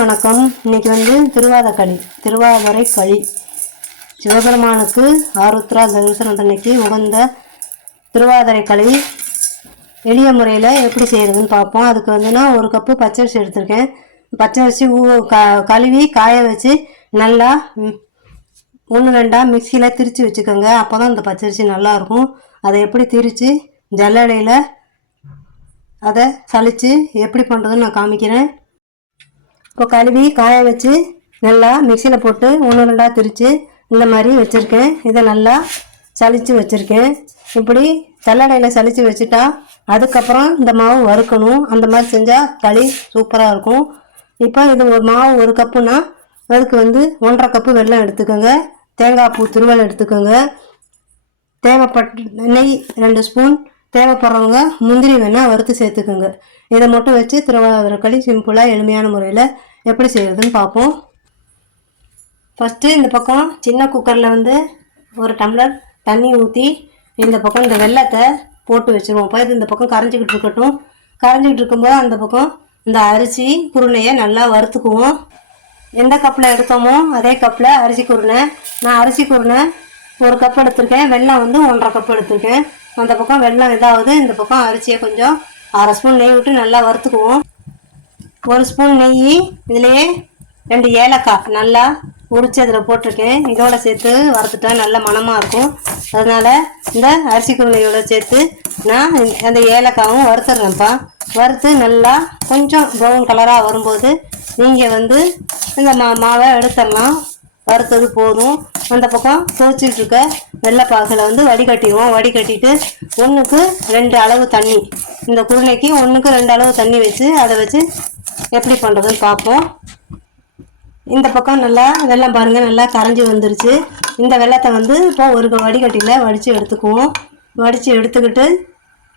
வணக்கம். இன்னைக்கு வந்து திருவாத களி திருவாதிரை களி. சிவபெருமானுக்கு ஆருத்ரா தரிசனத்தன்னைக்கு உகந்த திருவாதிரை களி எளிய முறையில் எப்படி செய்கிறதுன்னு பார்ப்போம். அதுக்கு வந்து நான் ஒரு கப்பு பச்சரிசி எடுத்திருக்கேன். பச்சரிசி ஊ க கழுவி காய வச்சு நல்லா ஒன்று ரெண்டாக மிக்சியில் திரித்து வச்சுக்கோங்க. அப்போ தான் அந்த பச்சரிசி நல்லாயிருக்கும் அதை எப்படி திரித்து ஜல்லடையில் அதை சளிச்சு எப்படி பண்ணுறதுன்னு நான் காமிக்கிறேன். இப்போ கழுவி காய வச்சு நல்லா மிக்சியில் போட்டு ஒன்று ரெண்டாக திரித்து இந்த மாதிரி வச்சுருக்கேன். இதை நல்லா சலித்து வச்சுருக்கேன். இப்படி தள்ளடையில் சளிச்சு வச்சுட்டா அதுக்கப்புறம் இந்த மாவு வறுக்கணும். அந்த மாதிரி செஞ்சால் களி சூப்பராக இருக்கும். இப்போ இது ஒரு மாவு ஒரு கப்புனா அதுக்கு வந்து ஒன்றரை கப்பு வெல்லம் எடுத்துக்கோங்க. தேங்காய் பூ துருவல் எடுத்துக்கோங்க. தேவைப்பட்ட நெய் ரெண்டு ஸ்பூன். தேவைப்படுறவங்க முந்திரி வேணால் வறுத்து சேர்த்துக்கோங்க. இதை மட்டும் வச்சு திருவாதிரை களி சிம்பிளாக எளிமையான முறையில் எப்படி செய்கிறதுன்னு பார்ப்போம் ஃபஸ்ட்டு இந்த பக்கம் சின்ன குக்கரில் வந்து ஒரு டம்ளர் தண்ணி ஊற்றி இந்த பக்கம் இந்த வெள்ளத்தை போட்டு வச்சுருவோம். அப்போ இது இந்த பக்கம் கரைஞ்சிக்கிட்டு இருக்கட்டும். கரைஞ்சிக்கிட்டு இருக்கும்போது அந்த பக்கம் இந்த அரிசி குருணையை நல்லா வறுத்துக்குவோம். எந்த கப்பில் எடுத்தோமோ அதே கப்பில் அரிசி குருணை. நான் அரிசி குருணை ஒரு கப் எடுத்திருக்கேன். வெல்லம் வந்து ஒன்றரை கப் எடுத்திருக்கேன். அந்த பக்கம் வெல்லம் இதாகுது இந்த பக்கம் அரிசியை கொஞ்சம் அரை ஸ்பூன் நெய் விட்டு நல்லா வறுத்துக்குவோம். ஒரு ஸ்பூன் நெய் இதுலேயே ரெண்டு ஏலக்காய் நல்லா உரித்து அதில் போட்டிருக்கேன். இதோட சேர்த்து வறுத்துட்டா நல்ல மணமாக இருக்கும். அதனால் இந்த அரிசி குருணையோட சேர்த்து நான் அந்த ஏலக்காவும் வறுத்துடுறேன்ப்பா வறுத்து நல்லா கொஞ்சம் ப்ரௌன் கலராக வரும்போது நீங்கள் வந்து இந்த மா மாவை எடுத்துடலாம். வறுத்தது போதும். அந்த பக்கம் துவச்சிட்டு இருக்க வெள்ளைப்பாகில் வந்து வடிகட்டிடுவோம். வடிகட்டிட்டு ஒன்றுக்கு ரெண்டு அளவு தண்ணி. இந்த குருணைக்கு ஒன்றுக்கு ரெண்டு அளவு தண்ணி வச்சு அதை வச்சு எப்படி பண்ணுறதுன்னு பார்ப்போம். இந்த பக்கம் நல்லா வெள்ளம் பாருங்கள் நல்லா கரைஞ்சி வந்துருச்சு. இந்த வெள்ளத்தை வந்து இப்போ ஒரு வடிகட்டியில் வடித்து எடுத்துக்குவோம். வடித்து எடுத்துக்கிட்டு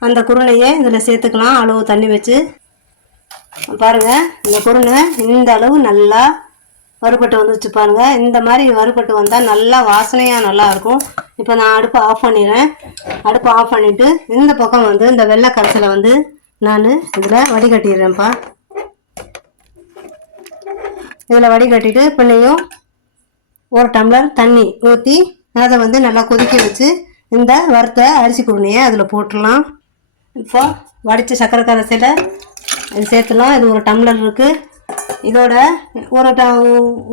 அந்த குருணையை இதில் சேர்த்துக்கலாம் அளவு தண்ணி வச்சு. பாருங்கள் இந்த குருணை இந்த அளவு நல்லா வறுபட்டு வந்துச்சு பாருங்கள் இந்த மாதிரி வறுபட்டு வந்தால் நல்லா வாசனையாக நல்லாயிருக்கும் இப்போ நான் அடுப்பை ஆஃப் பண்ணிடுறேன். அடுப்பை ஆஃப் பண்ணிவிட்டு இந்த பக்கம் வந்து இந்த வெள்ளை கரைசலை வந்து நான் இதில் வடிகட்டிடுறேன்ப்பா. இதில் வடிகட்டிட்டு பின்னையும் ஒரு டம்ளர் தண்ணி ஊற்றி அதை வந்து நல்லா கொதிக்க வச்சு இந்த வறுத்த அரிசி குருணையை அதில் போட்டுடலாம். இப்போ வடித்த சக்கரை கரைசலை இது சேர்த்துலாம் இது ஒரு டம்ளர் இருக்குது இதோட ஒரு ட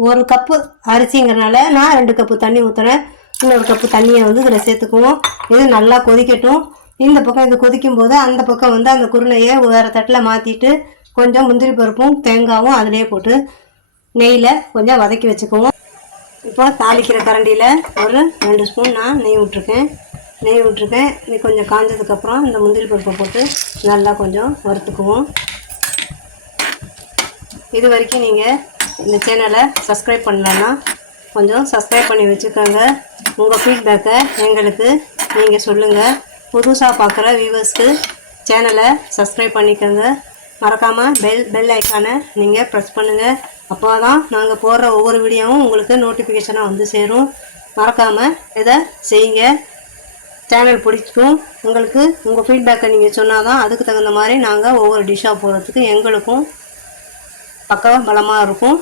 ஒரு கப்பு அரிசிங்கிறனால நான் ரெண்டு கப்பு தண்ணி ஊற்றுறேன் இன்னொரு கப்பு தண்ணியை வந்து இதில் சேர்த்துக்குவோம். இது நல்லா கொதிக்கட்டும். இந்த பக்கம் இது கொதிக்கும் போது அந்த பக்கம் வந்து அந்த குருணையை வேறு தட்டில் மாற்றிட்டு கொஞ்சம் முந்திரி பருப்பும் தேங்காயும் அதிலே போட்டு நெய்யில் கொஞ்சம் வதக்கி வச்சுக்குவோம். இப்போ தாளிக்கிற கரண்டியில் ஒரு ரெண்டு ஸ்பூன் நான் நெய் விட்ருக்கேன் நெய் விட்ருக்கேன் இது கொஞ்சம் காஞ்சதுக்கப்புறம் இந்த முந்திரி பருப்பை போட்டு நல்லா கொஞ்சம் வறுத்துக்குவோம். இது வரைக்கும் நீங்கள் இந்த சேனலை சப்ஸ்கிரைப் பண்ணலன்னா கொஞ்சம் சப்ஸ்கிரைப் பண்ணி வச்சுக்கோங்க. உங்கள் ஃபீட்பேக்கை எங்களுக்கு நீங்கள் சொல்லுங்கள் புதுசாக பார்க்குற வியூவர்ஸ்க்கு சேனலை சப்ஸ்கிரைப் பண்ணிக்கோங்க. மறக்காமல் பெல் பெல் ஐக்கானை நீங்கள் ப்ரெஸ் பண்ணுங்கள் அப்போ தான் நாங்கள் போடுற ஒவ்வொரு வீடியோவும் உங்களுக்கு நோட்டிஃபிகேஷனாக வந்து சேரும். மறக்காமல் இதை செய்யுங்க. சேனல் பிடிக்கும். உங்களுக்கு உங்கள் ஃபீட்பேக்கை நீங்கள் சொன்னால் தான் அதுக்கு தகுந்த மாதிரி நாங்கள் ஒவ்வொரு டிஷ்ஷாக போடுறதுக்கு எங்களுக்கும் பக்கம் பலமாக இருக்கும்.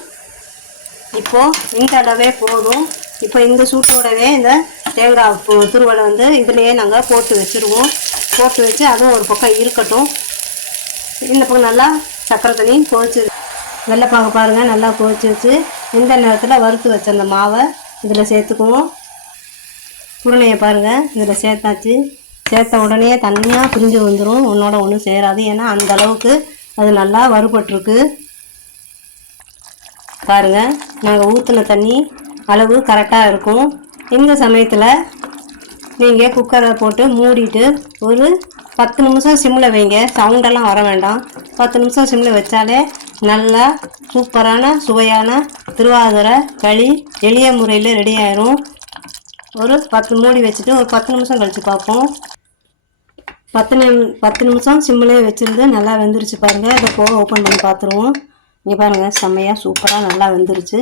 இப்போது இந்த அளவே போதும். இப்போ இந்த சூட்டோடவே இந்த தேங்காய் துருவலை வந்து இதுலேயே நாங்கள் போட்டு வச்சுருவோம். போட்டு வச்சு அதுவும் ஒரு பக்கம் இருக்கட்டும். இந்த பக்கம் நல்லா சக்கரை தண்ணி கொதிச்சு வெள்ளைப்பாக பாருங்கள் நல்லா கொதிச்சு வச்சு இந்த நேரத்தில் வறுத்து வச்ச அந்த மாவை இதில் சேர்த்துக்குவோம். குருணையை பாருங்கள் இதில் சேர்த்தாச்சு. சேர்த்த உடனே தனியாக பிரிஞ்சு வந்துடும் ஒன்றோட ஒன்றும் சேராது. ஏன்னா அந்த அளவுக்கு அது நல்லா வறுபட்டுருக்கு. பாருங்கள் நாங்கள் ஊற்றின தண்ணி அளவு கரெக்டாக இருக்கும். இந்த சமயத்தில் நீங்கள் குக்கரை போட்டு மூடிட்டு ஒரு பத்து நிமிஷம் சிம்மில் வைங்க. சவுண்டெல்லாம் வர வேண்டாம். பத்து நிமிஷம் சிம்மில் வச்சாலே நல்லா சூப்பரான சுவையான திருவாதிரை களி எளிய முறையில் ரெடி ஆயிரும். ஒரு பத்து மூடி வச்சுட்டு ஒரு பத்து நிமிஷம் கழித்து பார்ப்போம். பத்து நிமி பத்து நிமிஷம் சிம்மிலே வச்சுருந்து நல்லா வெந்துருச்சு பாருங்கள் இதை போக ஓப்பன் பண்ணி பார்த்துருவோம். இங்கே பாருங்கள் செம்மையாக சூப்பராக நல்லா வெந்துருச்சு.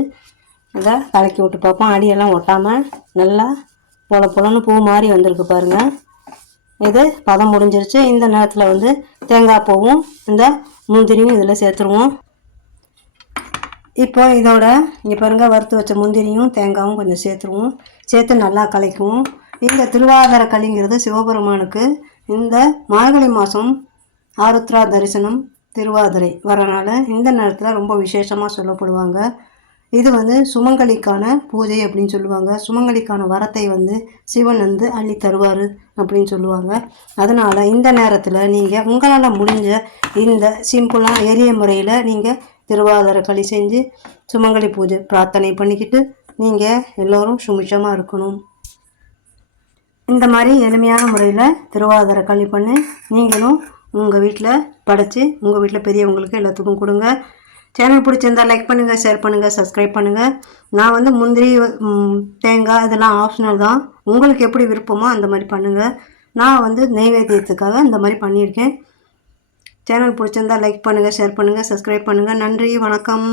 இதை கலக்கி விட்டு பார்ப்போம். அடியெல்லாம் ஒட்டாமல் நல்லா பொல பொலன்னு பூ மாதிரி வந்திருக்கு பாருங்கள் இது பதம் முடிஞ்சிருச்சு. இந்த நேரத்தில் வந்து தேங்காய் பூவும் இந்த முந்திரியும் இதில் சேர்த்துருவோம். இப்போ இதோட இங்கே பாருங்கள் வறுத்து வச்ச முந்திரியும் தேங்காயும் கொஞ்சம் சேர்த்துருவோம். சேர்த்து நல்லா கலைக்குவோம். இந்த திருவாதிர களிங்கிறது சிவபெருமானுக்கு இந்த மார்கழி மாதம் ஆருத்ரா தரிசனம் திருவாதிரை வரனால இந்த நேரத்தில் ரொம்ப விசேஷமாக சொல்லப்படுவாங்க. இது வந்து சுமங்கலிக்கான பூஜை அப்படின்னு சொல்லுவாங்க. சுமங்கலிக்கான வரத்தை வந்து சிவன் வந்து அள்ளி தருவார் அப்படின்னு சொல்லுவாங்க. அதனால் இந்த நேரத்தில் நீங்கள் உங்களால் முடிஞ்ச இந்த சிம்பிளாக எளிய முறையில் நீங்கள் திருவாதிரை களி செஞ்சு சுமங்கலி பூஜை பிரார்த்தனை பண்ணிக்கிட்டு நீங்கள் எல்லோரும் சுமிஷமாக இருக்கணும். இந்த மாதிரி எளிமையான முறையில் திருவாதார களி பண்ணி நீங்களும் உங்கள் வீட்டில் படைச்சி உங்கள் வீட்டில் பெரியவங்களுக்கு எல்லாத்துக்கும் கொடுங்க. சேனல் பிடிச்சிருந்தா லைக் பண்ணுங்கள் ஷேர் பண்ணுங்கள் சப்ஸ்கிரைப் பண்ணுங்கள் நான் வந்து முந்திரி தேங்காய் இதெல்லாம் ஆப்ஷனல் தான். உங்களுக்கு எப்படி விருப்பமோ அந்த மாதிரி பண்ணுங்கள் நான் வந்து நெய்வேத்தியத்துக்காக இந்த மாதிரி பண்ணியிருக்கேன். சேனல் பிடிச்சிருந்தா லைக் பண்ணுங்கள் ஷேர் பண்ணுங்கள் சப்ஸ்கிரைப் பண்ணுங்கள் நன்றி வணக்கம்.